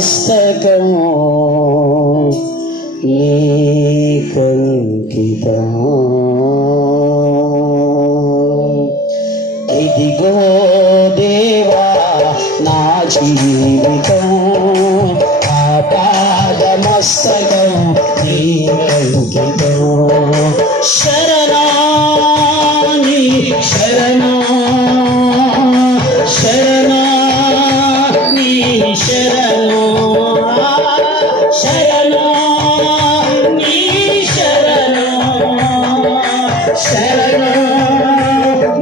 మస్తకము నీకంకితం. ఇదిగో దేవా నా జీవితం, ఆపాదమస్తకం నీకంకితం. శరణాని శరణా శరణా నీ శరణు శరణు నీ శరణు శరణు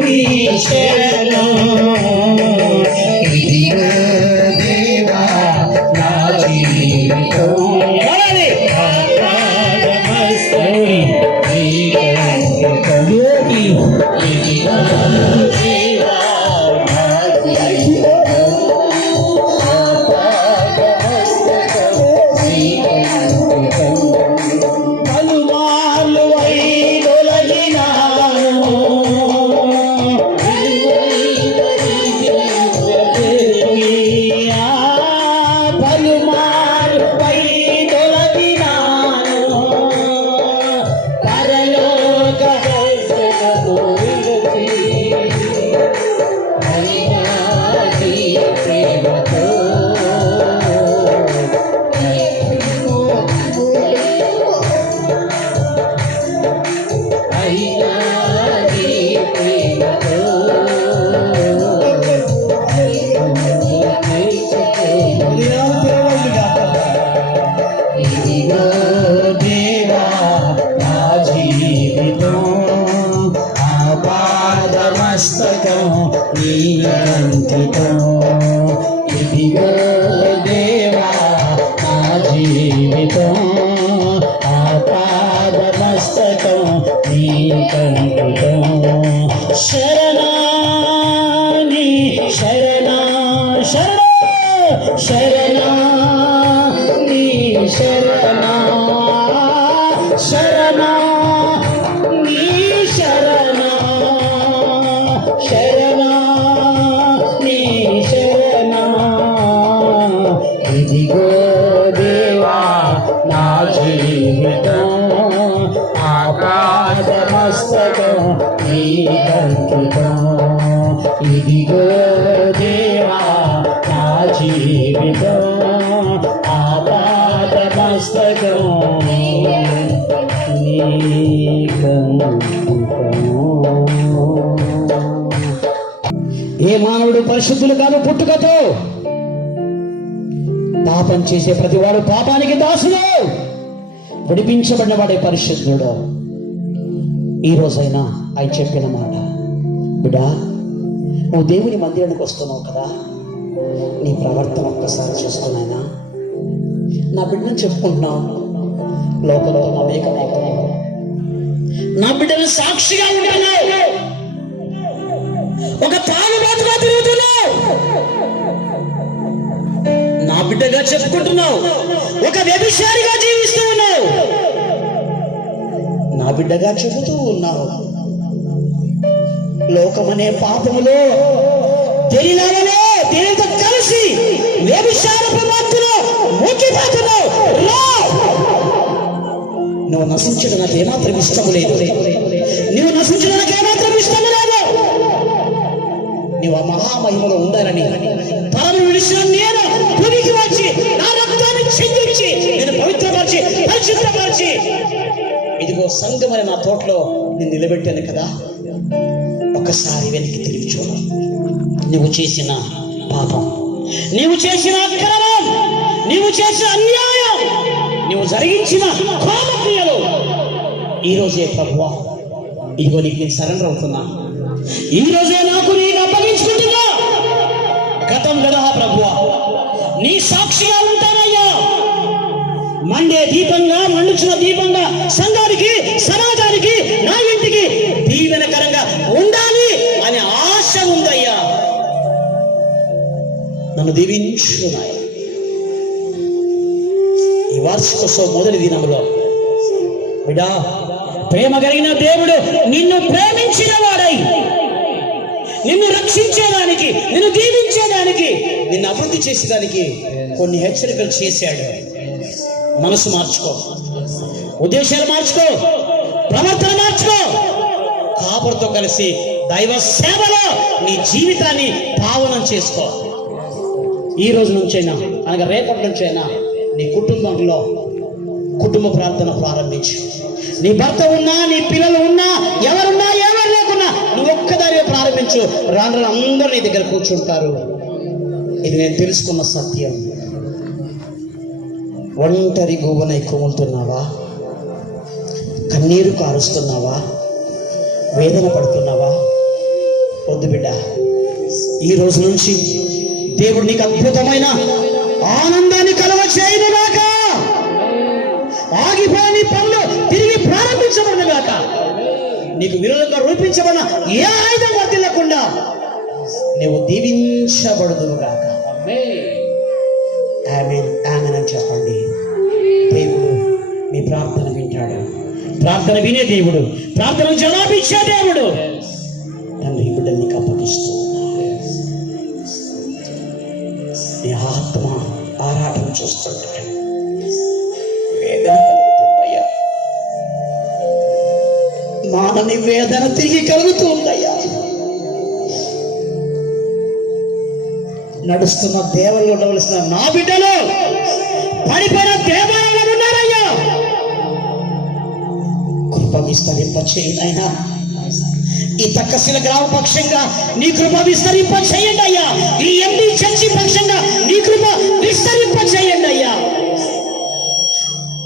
నీ శరణు. ఇదిగో దేవా నా జీవితం, ఇదిగో దేవా నా జీవితం, ఆపాదమస్తకం నీకంకితం. శరణాని శరణా శరణా శరణా నీ శరణా శరణా నీ శరణా శరణా నీ శరణా. ఇదిగో దేవా నా జీవితం, ఆపాదమస్తకం నీకంకితం. ఇదిగో దేవా నా జీవితం, ఆపాదమస్తకం ఏ మానవుడు పరిశుద్ధులు కాదు పుట్టుకతో. పాపం చేసే ప్రతివాడు పాపానికి దాసుడు, విడిపించబడిన వాడే పరిశుద్ధుడు. ఈ రోజైనా ఆయన చెప్పిన మాట, బిడ్డా నువ్వు దేవుని మందిరానికి వస్తున్నావు కదా, నీ ప్రవర్తన ఒక్కసారి చూస్తున్నాయినా. నా బిడ్డను చెప్పుకుంటున్నావు, లోకంలో మమేకమవుతున్నావు, నా బిడ్డను సాక్షిగా ఉంటున్నావు, ఒక తాగుబాటుగా తిరుగుతున్నావు, నా బిడ్డగా చెప్పుకుంటున్నావు, ఒక వ్యభిచారిగా జీవిస్తూ ఉన్నావు, నా బిడ్డగా చెబుతూ ఉన్నావు. లోకమనే పాపములో తెలియనాలలో దేవునితో కలిసి వ్యభిచారపు మత్తులో ముక్కిపోతున్నావు. నువ్వు నశించడం నాకు ఏమాత్రం ఇష్టము లేదు, నువ్వు నశించడం నాకు ఏమాత్రం ఇష్టము లేదు. నువ్వు ఆ మహామహిమలో ఉండాలని పరము విడిచిన నేను భూమికి వచ్చి నా రక్తాన్ని చిందించి నేను పవిత్రపరిచి పరిశుద్ధపరిచి ఇదిగో సంఘమని నా తోటలో నేను నిలబెట్టాను కదా. ఒక్కసారి వెనక్కి తిరిగి చూడు. నువ్వు చేసిన పాపం, నీవు చేసిన అక్రమం, నీవు చేసిన అన్యాయం, నువ్వు జరిగించిన కోపక్రియలు ఈ రోజే ప్రభువా ఇదిగో నీకు నేను సరెండర్ అవుతున్నా. ఈ రోజే నాకు నీకు అప్పగించుకుంటున్నా. గతం కదా ప్రభువా, నీ సాక్షిగా ఉంటానయ్యా. మండే దీపంగా, మండుచున్న దీపంగా సంఘానికి, సమాజానికి, నా ఇంటికి దీవెనకరంగా ఉండాలి అనే ఆశ ఉందయ్యా. నన్ను దీవించు నాయన. ఈ వార్షికోత్సవ మొదటి దినంలో బిడ్డా, ప్రేమ కలిగిన దేవుడు నిన్ను ప్రేమించిన వాడై నిన్ను రక్షించేదానికి, నిన్ను దీవించేదానికి, నిన్ను అభివృద్ధి చేసేదానికి కొన్ని హెచ్చరికలు చేశాడు. మనసు మార్చుకో, ఉద్దేశాలు మార్చుకో, ప్రవర్తన మార్చుకో. కాపురితో కలిసి దైవ సేవలో నీ జీవితాన్ని పావనం చేసుకో. ఈ రోజు నుంచైనా, అనగా రేపటి నుంచైనా నీ కుటుంబంలో కుటుంబ ప్రార్థన ప్రారంభించు. నీ భర్త ఉన్నా, నీ పిల్లలు ఉన్నా, ఎవరు లేకున్నా నువ్వు ఒక్కదానివే ప్రారంభించు. రాను అందరూ నీ దగ్గర కూర్చుంటారు. ఇది నేను తెలుసుకున్న సత్యం. ఒంటరి గువ్వనై కుములుతున్నావా? కన్నీరు కారుస్తున్నావా? వేదన పడుతున్నావా? వద్దు బిడ్డ, ఈ రోజు నుంచి దేవుడు నీకు అద్భుతమైన ఆనందాన్ని కలగ చేయనుగాక. ఆగిపోని పనులు తిరిగి ప్రారంభించబడినగాక. నీకు విరోధంగా రూపించబడిన ఏ ఆయుధం వర్తిల్లకుండా నువ్వు దీవించబడుదువుగాక. ఆమేన్, ఆమేన్ అని చెప్పండి. దేవుడు మీ ప్రార్థన వింటాడు. ప్రార్థన వినే దేవుడు, ప్రార్థన జవాబిచ్చే దేవుడు. తండ్రి బిడ్డల్ని అప్పగిస్తూ నీ ఆత్మ ఆరాటం చూస్తుంటే వేదన కలుగుతుందయ్యా. మానని వేదన తిరిగి కలుగుతుందయ్యా. నడుస్తున్న దేవల్లో ఉండవలసిన నా బిడ్డలు పడిపోయిన దేవాలయాలు ఉన్నారయ్యా. కృప విస్తరింపచేయనైనా ఈ తక్కశిల గ్రామ పక్షంగా నీ కృప విస్తరింపచేయండి అయ్యా. ఈ ఎండి చర్చి పక్షంగా నీ కృప విస్తరింపచేయండి అయ్యా.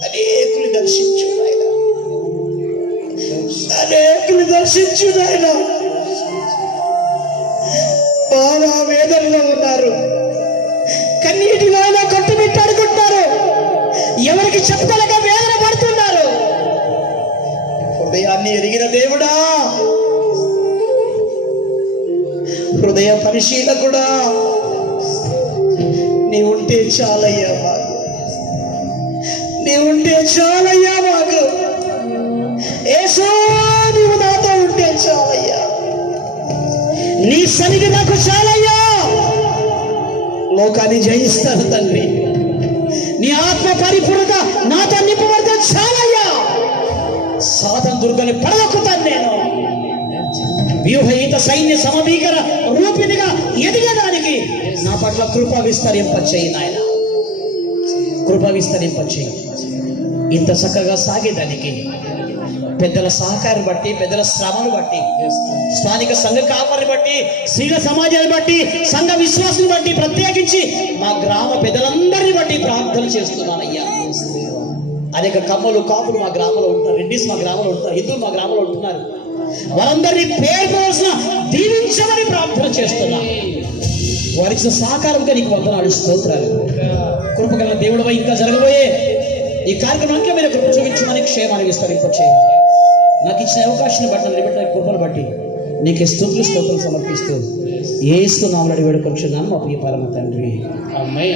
అనేకులు దర్శించు నాయనా, అనేకులు దర్శించు నాయనా. బాగా వేదనలో ఉన్నారు, కన్నీటిలో కట్టుబెట్టాడుకుంటున్నారు, ఎవరికి చెప్పుకోలేక వేదన పడుతున్నారు. హృదయాన్ని ఎరిగిన దేవుడా, హృదయ పరిశీలకుడా, నీవుంటే చాలయ్యా మాకు, నీవుంటే చాలయ్యా మాకు. యేసూ, నీవు నాతో ఉంటే చాలయ్యా. నీ సన్నిధి నాకు చాలయ్యా. లోకాన్ని జయిస్తాను తండ్రి. నీ ఆత్మ పరిపూర్ణత నాతో నింపబడితే చాలయ్యా. సాతాను దుర్గని పడగొక్కుతాను నేను. వ్యూహయుత సైన్య సమభీకర రూపినిగా ఎదిగడానికి నా పట్ల కృప విస్తరింపచేయి నాయన, కృప విస్తరింపచేయి. ఇంత చక్కగా సాగేదానికి పెద్దల సహకారం బట్టి, పెద్దల శ్రమను బట్టి, స్థానిక సంఘ కాపరిని బట్టి, స్త్రీల సమాజాన్ని బట్టి, సంఘ విశ్వాసాన్ని బట్టి, ప్రత్యేకించి మా గ్రామ పెద్దలందరినీ బట్టి ప్రార్థన చేస్తున్నానయ్యా. అనేక కమ్మలు కాపులు మా గ్రామంలో ఉంటున్నారు, రెడ్డిస్ మా గ్రామంలో ఉంటున్నారు, హిందువులు మా గ్రామంలో ఉంటున్నారు. వారందరినీ పేర్కొవలసిన దీవించమని ప్రార్థన చేస్తున్నా. వారిచ్చిన సహకారంగా నీకు వందనాలు, స్తోత్రాలు. కృపగల దేవుడు ఇంకా జరగబోయే ఈ కార్యక్రమానికి మీరు కృప చూపించమని, క్షేమాన్ని విస్తరింపచేయండి. నాకు ఇచ్చిన అవకాశాన్ని బట్టి, నిలబెట్టిన కృపను బట్టి నీకు స్తుతులు స్తోత్రం సమర్పిస్తూ యేసు నామములో వేడుకొంచున్నాను మా ప్రియ పరమ తండ్రి. ఆమేన్.